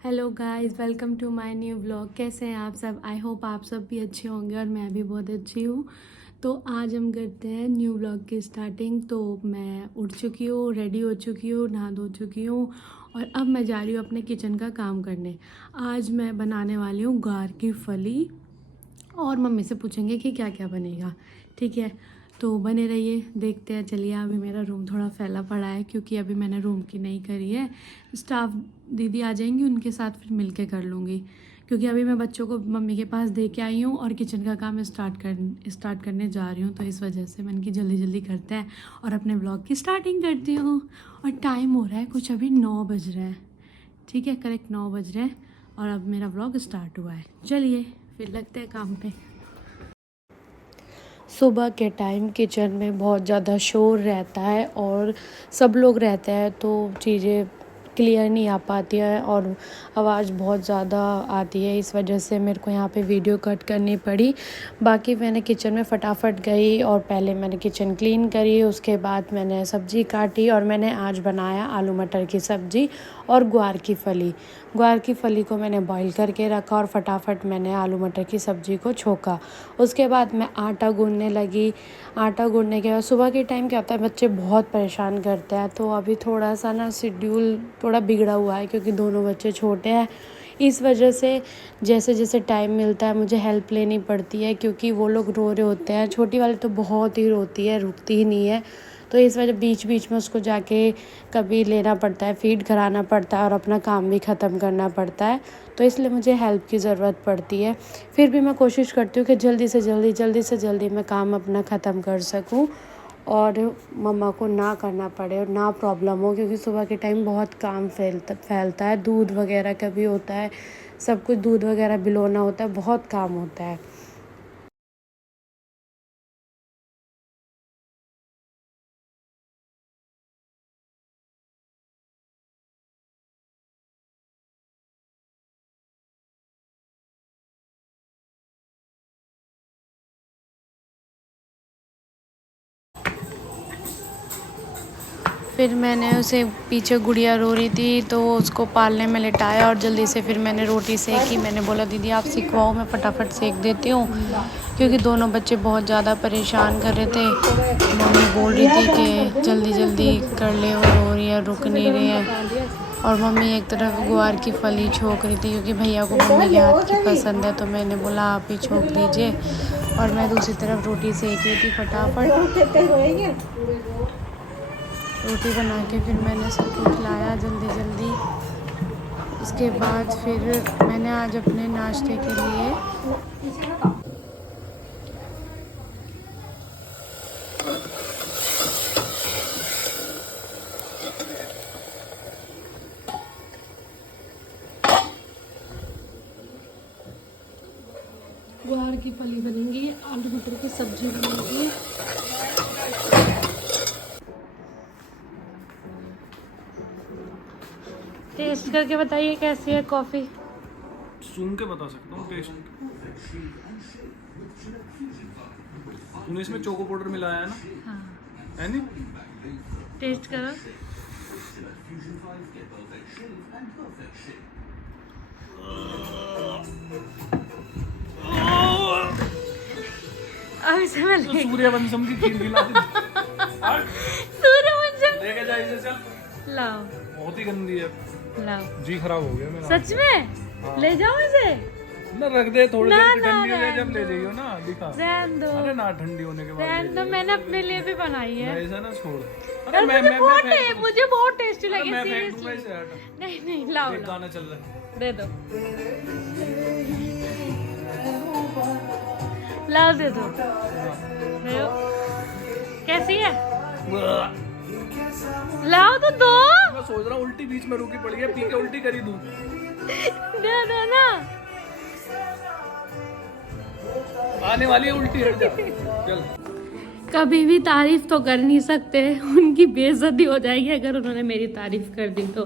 Hello guys, welcome to my new vlog. कैसे हैं आप सब? आई होप आप सब भी अच्छे होंगे और मैं भी बहुत अच्छी हूँ। तो आज हम करते हैं न्यू व्लॉग की स्टार्टिंग। तो मैं उठ चुकी हूँ, रेडी हो चुकी हूँ, नहा धो चुकी हूँ और अब मैं जा रही हूँ अपने किचन का काम करने। आज मैं बनाने वाली हूँ ग्वार की फली और मम्मी से पूछेंगे कि क्या क्या बनेगा। ठीक है, तो बने रहिए, देखते हैं। चलिए, अभी मेरा रूम थोड़ा फैला पड़ा है क्योंकि अभी मैंने रूम की नहीं करी है। स्टाफ दीदी आ जाएंगी, उनके साथ फिर मिल के कर लूँगी क्योंकि अभी मैं बच्चों को मम्मी के पास दे के आई हूँ और किचन का काम स्टार्ट करने जा रही हूँ। तो इस वजह से मैंने कि जल्दी जल्दी करते हैं और अपने ब्लॉग की स्टार्टिंग करती हूँ। और टाइम हो रहा है कुछ, अभी 9 बज रहे हैं। ठीक है, करेक्ट 9 बज रहे हैं और अब मेरा व्लॉग स्टार्ट हुआ है। चलिए फिर लगते हैं काम पे। सुबह के टाइम किचन में बहुत ज़्यादा शोर रहता है और सब लोग रहते हैं तो चीज़ें क्लियर नहीं आ पाती है और आवाज़ बहुत ज़्यादा आती है। इस वजह से मेरे को यहाँ पे वीडियो कट करनी पड़ी। बाकी मैंने किचन में फटाफट गई और पहले मैंने किचन क्लीन करी, उसके बाद मैंने सब्ज़ी काटी और मैंने आज बनाया आलू मटर की सब्ज़ी और ग्वार की फली। ग्वार की फली को मैंने बॉईल करके रखा और फटाफट मैंने आलू मटर की सब्ज़ी को छोका। उसके बाद मैं आटा गूँधने लगी। आटा गूँधने के बाद सुबह के टाइम क्या होता है, बच्चे बहुत परेशान करते हैं तो अभी थोड़ा सा ना शेड्यूल थोड़ा बिगड़ा हुआ है क्योंकि दोनों बच्चे छोटे हैं। इस वजह से जैसे जैसे टाइम मिलता है मुझे हेल्प लेनी पड़ती है क्योंकि वो लोग रो रहे होते हैं। छोटी वाली तो बहुत ही रोती है, रुकती ही नहीं है। तो इस वजह बीच बीच में उसको जाके कभी लेना पड़ता है, फीड कराना पड़ता है और अपना काम भी ख़त्म करना पड़ता है। तो इसलिए मुझे हेल्प की ज़रूरत पड़ती है। फिर भी मैं कोशिश करती हूँ कि जल्दी से जल्दी मैं काम अपना ख़त्म कर सकूँ और मम्मा को ना करना पड़े और ना प्रॉब्लम हो क्योंकि सुबह के टाइम बहुत काम फैलता है। दूध वगैरह का भी होता है, सब कुछ दूध वगैरह बिलोना होता है, बहुत काम होता है। फिर मैंने उसे, पीछे गुड़िया रो रही थी तो उसको पालने में लिटाया और जल्दी से फिर मैंने रोटी सेकी। मैंने बोला दीदी आप सिखवाओ, मैं फटाफट सेक देती हूँ क्योंकि दोनों बच्चे बहुत ज़्यादा परेशान कर रहे थे। मम्मी बोल रही थी कि जल्दी जल्दी कर ले, वो रो रही है, रुक नहीं रही है। और मम्मी एक तरफ ग्वार की फली छोक रही थी क्योंकि भैया को मम्मी के हाथ की पसंद है, तो मैंने बोला आप ही छोक दीजिए। और मैं दूसरी तरफ रोटी सेक रही थी फटाफट। रोटी बना के फिर मैंने सबको खिलाया जल्दी जल्दी। उसके बाद फिर मैंने आज अपने नाश्ते के लिए ग्वार की फली बनेंगी, आलू मटर की सब्जी बनेगी। टेस्ट करके बताइए कैसी है कॉफ़ी। सुन के बता सकता हूँ टेस्ट। तूने इसमें चोको पाउडर मिलाया है ना? हाँ, है नहीं? टेस्ट करो। अब इसे मैं तो सूर्यवंशम की खीर खिला दे। सूर्यवंशम लेके जा इसे, चल। लाओ बहुत ही गंदी है, लाओ। जी खराब हो गया मेरा। सच में ले जाओ इसे। ना रख दे, थोड़ी ना, देर ना, ठंडी हो जाए रहने जब ले दो। जाइयो ना, दिखा। रहने दो, अरे ना, ठंडी होने के बाद रहने दो, मैंने अपने लिए भी बनाई है। ऐसा ना छोड़। यार, अरे मुझे बहुत टेस्टी लगी मैं फेंक दूंगा सीरियसली। इसे, हट। नहीं नहीं, लाओ एक लाओ, गाना चल रहा है। दे दो, लाओ दे दो। दे दो। कैसी है? लाओ तो दो। मैं सोच रहा हूँ उल्टी बीच में रुकी पड़ी है, पी के उल्टी करी दूं। दे दो ना। आने वाली है उल्टी, हट जा। चल। कभी भी तारीफ तो कर नहीं सकते, उनकी बेइज्जती हो जाएगी अगर उन्होंने मेरी तारीफ कर दी तो।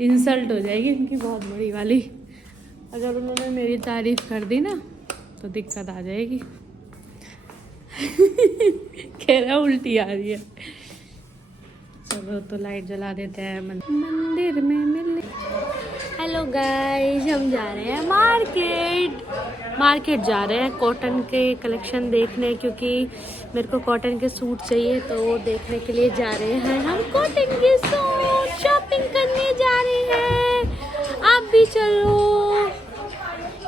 इंसल्ट हो जाएगी उनकी बहुत बड़ी वाली। अगर उन्होंने मेरी तारीफ कर दी ना तो दिक्कत आ जाएगी। कह रहा उल्टी आ रही है। चलो तो लाइट जला देते हैं। मंदिर में मिले। हेलो गाइस, हम जा रहे हैं मार्केट जा रहे हैं कॉटन के कलेक्शन देखने, क्योंकि मेरे को कॉटन के सूट चाहिए तो वो देखने के लिए जा रहे हैं। हम कॉटन के सूट शॉपिंग करने जा रहे हैं। आप भी चलो।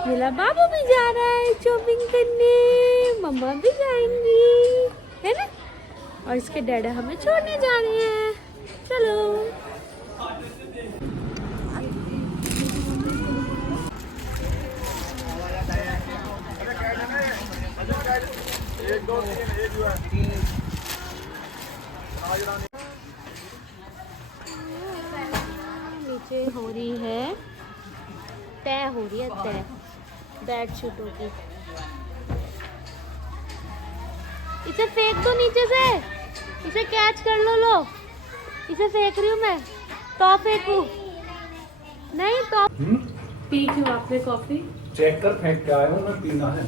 मेरा बाबू भी जा रहा है शॉपिंग करने, मम्मा भी जाएंगी, है ना। और इसके डैडा हमें छोड़ने जा रहे हैं। चलो। नीचे हो रही है तय बेडशीटों की। इसे फेंक दो नीचे से, इसे कैच कर लो। इसे फेंक रही हूँ मैं, तो फेंकू नहीं तो पी क्यों आपने कॉफी? चेक कर, फेंक के आया हूँ मैं, पीना है।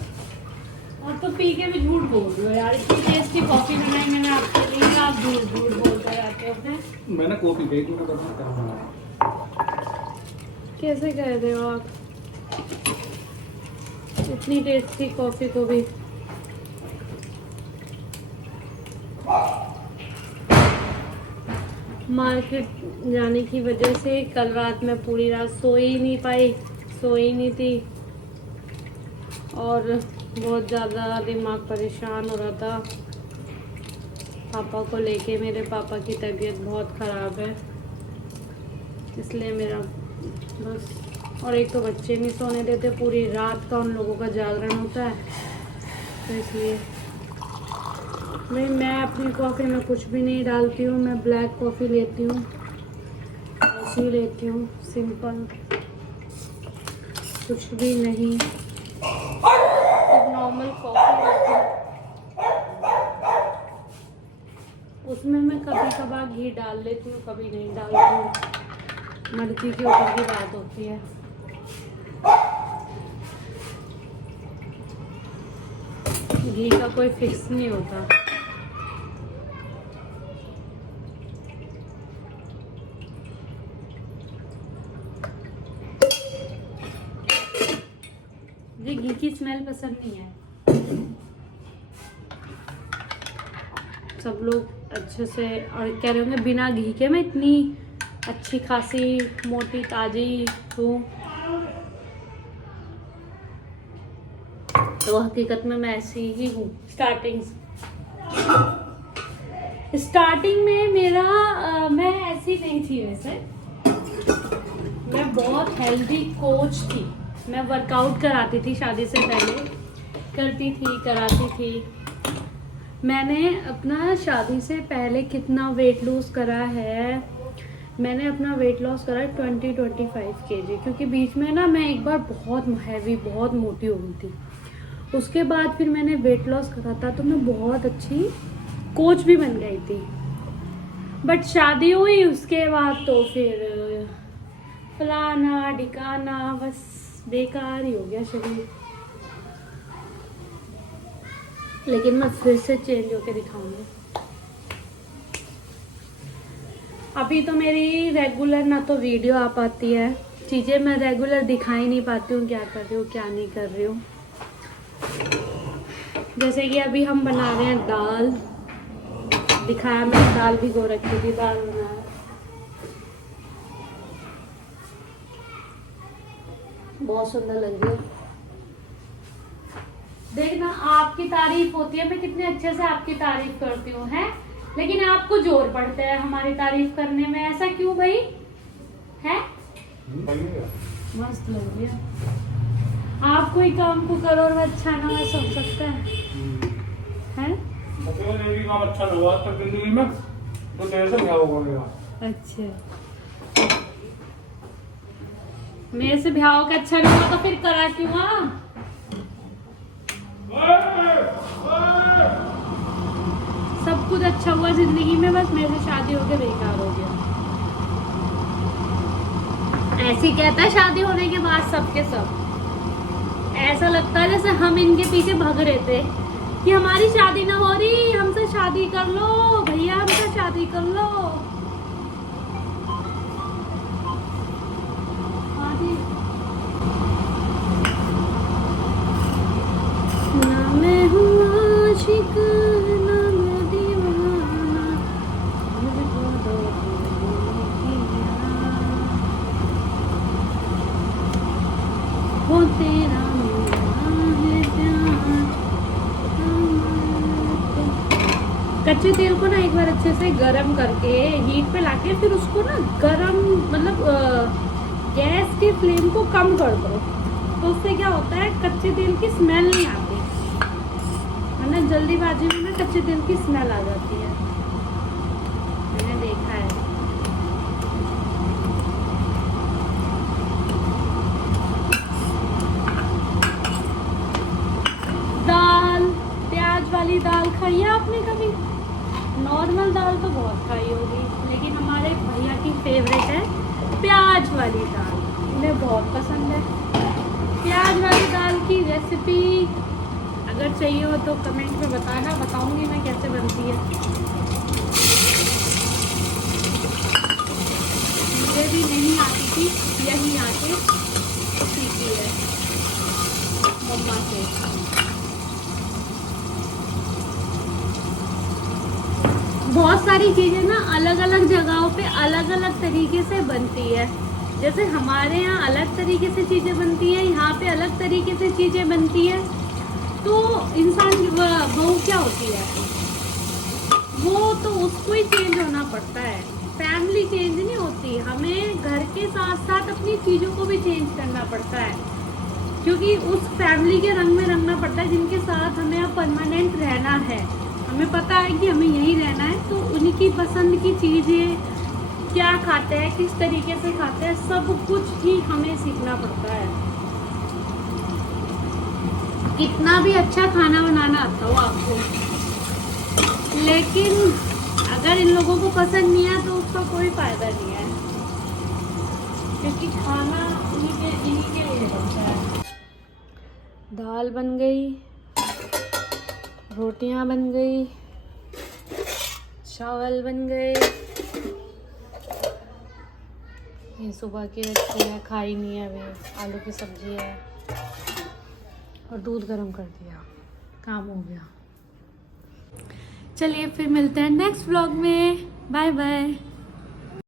और तो पी के भी झूठ बोल रहे हो यार। इतनी टेस्टी कॉफी बनाई मैंने आपके लिए, आप झूठ बोलते रहते हो। मैंने कॉफी फेंकी ना, करना कैसे कह रहे हो आप? इतनी टेस्टी कॉफी को भी। मार्केट जाने की वजह से कल रात में पूरी रात सोई नहीं थी और बहुत ज़्यादा दिमाग परेशान हो रहा था पापा को लेके। मेरे पापा की तबीयत बहुत ख़राब है, इसलिए मेरा बस। और एक तो बच्चे नहीं सोने देते, पूरी रात का उन लोगों का जागरण होता है, तो इसलिए मैं अपनी कॉफ़ी में कुछ भी नहीं डालती हूँ। मैं ब्लैक कॉफ़ी लेती हूँ, ऐसी लेती हूँ, सिंपल, कुछ भी नहीं, एक नॉर्मल कॉफ़ी लेती हूँ। उसमें मैं कभी कभार घी डाल लेती हूँ, कभी नहीं डालती हूँ, मर्जी के ऊपर की बात होती है। घी का कोई फिक्स नहीं होता। मुझे घी की स्मेल पसंद नहीं है। सब लोग अच्छे से और कह रहे होंगे बिना घी के मैं इतनी अच्छी खासी मोटी ताजी हूँ, तो हकीकत में मैं ऐसी ही हूँ। स्टार्टिंग में मेरा मैं ऐसी नहीं थी। वैसे मैं बहुत हेल्दी कोच थी। मैं वर्कआउट कराती थी, शादी से पहले कराती थी। मैंने अपना शादी से पहले कितना वेट लूज़ करा है, मैंने अपना वेट लॉस करा 20-25 kg, क्योंकि बीच में ना मैं एक बार बहुत हैवी, बहुत मोटी हो गई थी। उसके बाद फिर मैंने वेट लॉस करा था, तो मैं बहुत अच्छी कोच भी बन गई थी। बट शादी हुई उसके बाद तो फिर फलाना ढिकाना, बस बेकार ही हो गया शरीर। लेकिन मैं फिर से चेंज होके दिखाऊंगी। अभी तो मेरी रेगुलर ना तो वीडियो आ पाती है, चीज़ें मैं रेगुलर दिखा ही नहीं पाती हूँ, क्या कर रही हूँ क्या नहीं कर रही हूँ। जैसे कि अभी हम बना रहे हैं दाल, दिखाया मैंने, दाल भिगो रखी थी, दाल बनाया। बहुत सुंदर लग रही है। देखना, आपकी तारीफ होती है, मैं कितने अच्छे से आपकी तारीफ करती हूँ, है, लेकिन आपको जोर पड़ता है हमारी तारीफ करने में। ऐसा क्यों भाई? है मस्त लग रही है। आप कोई काम को करो और अच्छा ना हो, सब सकता है। काम अच्छा ना हुआ तो जिंदगी में तो तेरे से क्या होगा? अच्छा, मेरे से ब्याह का अच्छा नहीं हुआ तो फिर करा क्यों? सब कुछ अच्छा हुआ जिंदगी में, बस मेरे से शादी होके बेकार हो गया। ऐसे कहता है शादी होने के बाद सबके सब। ऐसा लगता है जैसे हम इनके पीछे भाग रहे थे कि हमारी शादी ना हो रही, हमसे शादी कर लो भैया, हमसे शादी कर लो। शादी तेरा मेरा है प्यार। कच्चे तेल को ना एक बार अच्छे से गरम करके हीट पे लाके फिर उसको ना गरम मतलब गैस की फ्लेम को कम कर दो, तो उससे क्या होता है कच्चे तेल की स्मेल नहीं आती, वरना जल्दीबाजी में ना कच्चे तेल की स्मेल आ जाती है, मैंने देखा है। दाल, प्याज वाली दाल खाई है आपने कभी? नॉर्मल दाल तो बहुत खाई होगी, लेकिन हमारे भैया की फेवरेट है प्याज वाली दाल, उन्हें बहुत पसंद है। प्याज वाली दाल की रेसिपी अगर चाहिए हो तो कमेंट में बताना, बताऊंगी मैं कैसे बनती है। मुझे भी नहीं आती थी, यही आके सीखी है मम्मा से। बहुत सारी चीज़ें ना अलग अलग जगहों पे अलग अलग तरीके से बनती है, जैसे हमारे यहाँ अलग तरीके से चीज़ें बनती हैं, यहाँ पे अलग तरीके से चीज़ें बनती है। तो इंसान की बहू क्या होती है, वो तो उसको ही चेंज होना पड़ता है, फैमिली चेंज नहीं होती, हमें घर के साथ साथ अपनी चीज़ों को भी चेंज करना पड़ता है, क्योंकि उस फैमिली के रंग में रंगना पड़ता है जिनके साथ हमें अब परमानेंट रहना है। हमें पता है कि हमें यहीं रहना है, तो उनकी पसंद की चीज़ें क्या खाते हैं, किस तरीके से खाते हैं, सब कुछ ही हमें सीखना पड़ता है। कितना भी अच्छा खाना बनाना आता हो आपको, लेकिन अगर इन लोगों को पसंद नहीं है तो उसका कोई फायदा नहीं है, क्योंकि खाना इन्हीं के लिए बनता है। दाल बन गई, रोटियां बन गई, चावल बन गए, ये सुबह की रखी है, खाई नहीं है अभी, आलू की सब्जी है और दूध गर्म कर दिया, काम हो गया। चलिए फिर मिलते हैं नेक्स्ट व्लॉग में, बाय बाय।